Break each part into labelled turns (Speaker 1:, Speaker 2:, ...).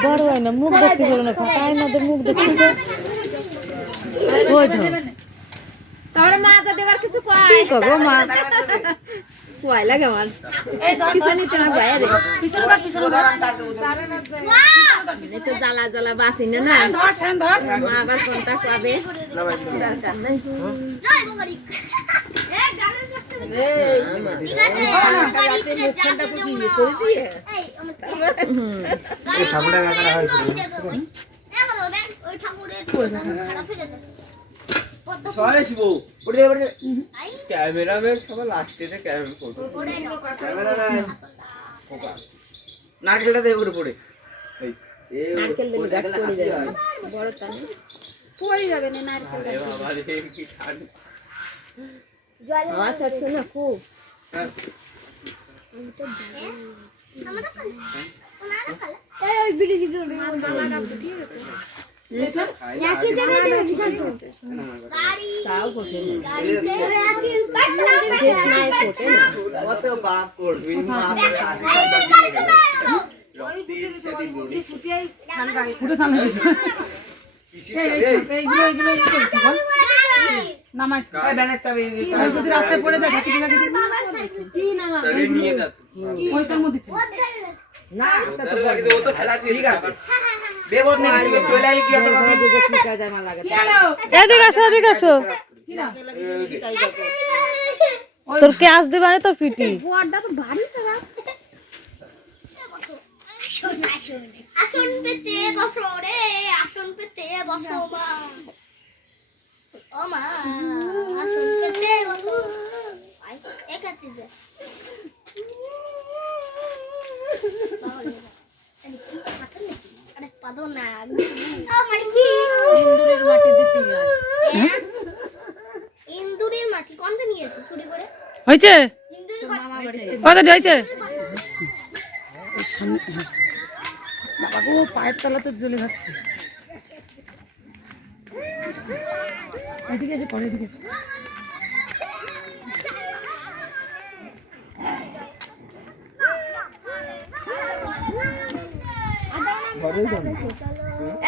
Speaker 1: বড় হয় না মুখ দেখতে পারো না ফাঁকা আয়নাদের মুখ দেখতে ওই ধর
Speaker 2: মা তো দেবার কিছু
Speaker 1: কি
Speaker 2: কয়
Speaker 1: করব মা?
Speaker 2: কয় লাগে আমার কিছু নিচে না বাইরে এই তো জ্বালা জ্বালা বাসি না না মা আবার কোনটা নাই
Speaker 3: সবাই শিবু উঠে যাবে ক্যামেরাম্যান সবাই ক্যামেরা নারকেলটা দেবে পড়ে এই
Speaker 2: নারকেল দিলে গাছ পড়ে যাবে। বড়টা নেই
Speaker 3: আরে বাবা রে কি ঠান্ডা।
Speaker 2: আওয়াজ হচ্ছে না খুব। তাও ফোটে না শীত নাই ফোটে না
Speaker 3: যদি রাস্তায় পড়ে যায় নিয়ে যা না ও তো ফেলা ঠিক আছে আইলি কি
Speaker 1: আসো তোর দিবা না তোর পিটি
Speaker 4: আসন পেতে বসো রে আসন পেতে বসো মা। ও মা আসন পেতে বসো। এক আছে যে আরে কি পাথর নাকি? আরে পাদো না আমার কি
Speaker 1: ইন্দুরের মাটি দিতে হয়
Speaker 4: হ্যাঁ? ইন্দুরের মাটি কোনটা নিয়ে এসে চুরি করে
Speaker 1: হয়েছে?
Speaker 4: ইন্দুরের
Speaker 1: হয়েছে বাবা গো পায়ের তলাতে জ্বলে যাচ্ছে। এদিকে এসে পরে এদিকে এসে।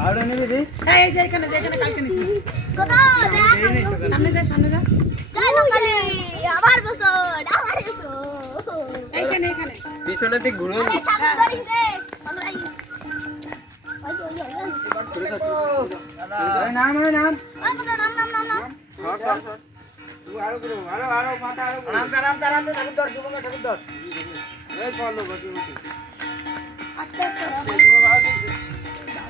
Speaker 3: বারোটা নেবে নাম নাম
Speaker 4: নাম নাম। নাম
Speaker 3: আরও আরও আরও মাথা আরও রাম রাম রাম ঠাকুর দর শুভ ঠাকুর দর এই গতি আস্তে আস্তে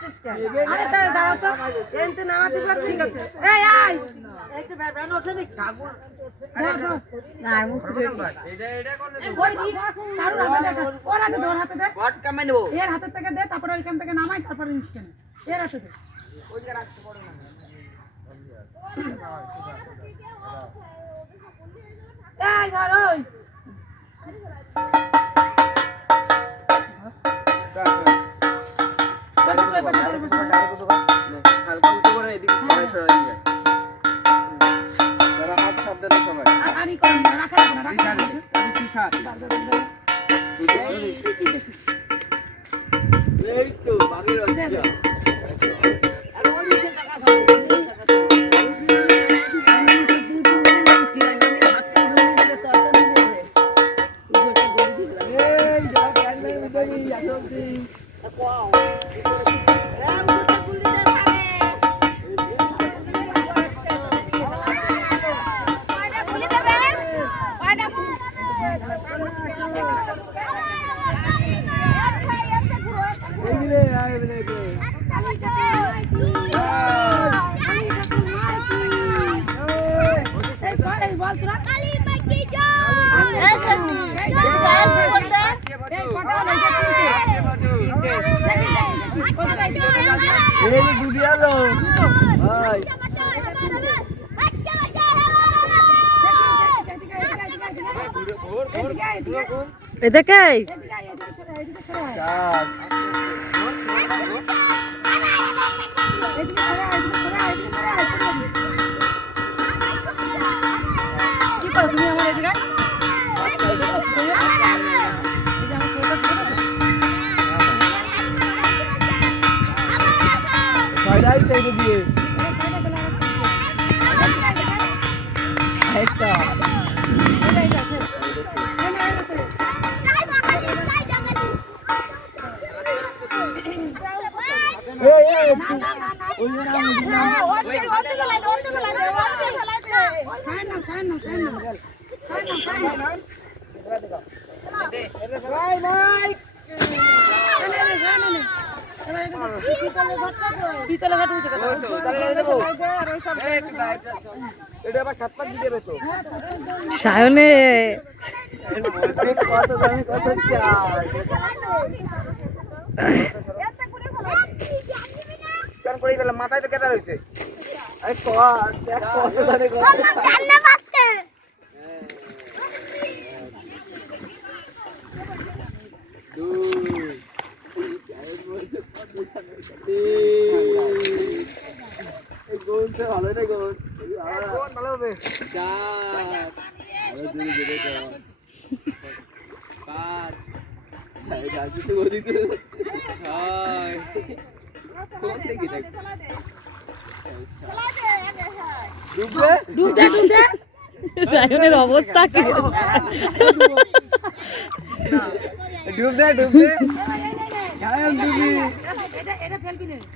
Speaker 5: যাবি কেন আরে তাই দাঁড়াও তো। এনতে নামাতে পারবি ঠিক আছে। এই আয়। একটু ব্যান ওঠে দেখি ঠাকুর।
Speaker 3: এটা এটা করলে
Speaker 5: ওই দি কারুর হাতে দে ওর হাতে দে ওর হাতে দে।
Speaker 3: বট কামে নেব।
Speaker 5: এর হাতে থেকে দে তারপরে ওইখান থেকে নামাই তারপরে নিস কেন। এর হাতে দে। এই ধর ওই।
Speaker 1: হালকা উঁচু করে এদিকে সবাই সবাই নিয়ে
Speaker 5: এই তো বাঘের বাচ্চা এই
Speaker 1: গুডি আলো ভাই
Speaker 5: এদিকে এদিকে
Speaker 1: এদিকে দিয়ে নাই
Speaker 5: বিতলে ঘাট উঠে সায়নে
Speaker 1: মাথায় তো কেটা রয়েছে
Speaker 5: দুই সায়নের অবস্থা কি
Speaker 1: ডুববে ডুববে এটা
Speaker 5: এটা ফেলবি না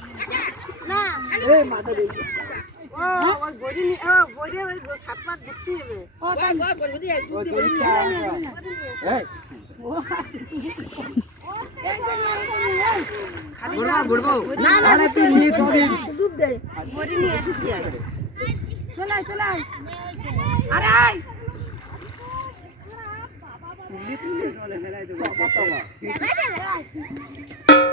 Speaker 5: চলাই চলাই
Speaker 1: আরে
Speaker 5: আয়
Speaker 6: Little bit on
Speaker 1: a
Speaker 5: head, I don't know.